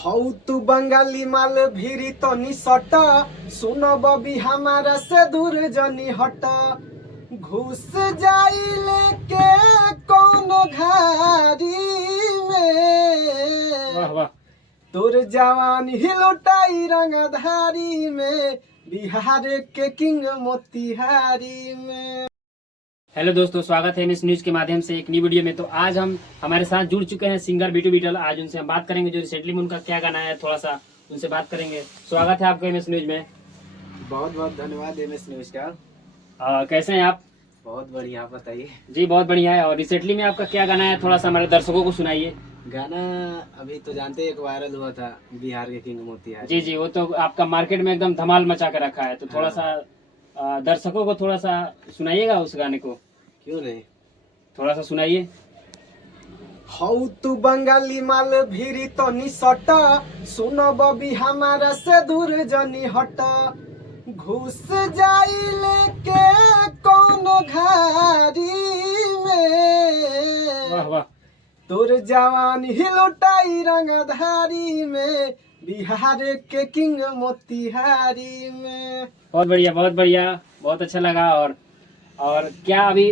हऊ तू बंगाली माल भीरी तनी सट, सुन बबी हमारा से दूर जनी हट। घुस जाई लेके कौन घारी में, वाह वाह। तोर जवान हिलोटाई रंगधारी में, बिहार के किंग मोतिहारी में। हेलो दोस्तों, स्वागत है एमएस न्यूज के माध्यम से एक नई वीडियो में। तो आज हम हमारे साथ जुड़ चुके हैं सिंगर बीटू बीटल। आज उनसे हम बात करेंगे जो रिसेंटली में उनका क्या गाना है, थोड़ा सा उनसे बात करेंगे। स्वागत है आपका एमएस न्यूज में। बहुत बहुत धन्यवाद एमएस न्यूज का। कैसे हैं आप? बहुत बढ़िया, आप बताइए। जी बहुत बढ़िया है। और रिसेंटली में आपका क्या गाना है, थोड़ा सा हमारे दर्शकों को सुनाइए। गाना अभी तो जानते हैं, एक वायरल हुआ था, बिहार के किंग मोतिहारी। जी जी, वो तो आपका मार्केट में एकदम धमाल मचा के रखा है। तो थोड़ा हाँ। सा दर्शकों को थोड़ा सा सुनाइएगा उस गाने को। क्यों नहीं, थोड़ा सा सुनाइए। हऊ तू बंगाली माल भीरी तनी सट, सुन बबी हमारा से दूर जनी हट। घुस जाई लेके कौन घारी वाह में, वाह। तोर जवान हिलोटाई रंगधारी में, बिहार के किंग मोतिहारी में। बहुत बढ़िया बहुत बढ़िया, बहुत अच्छा लगा। और क्या अभी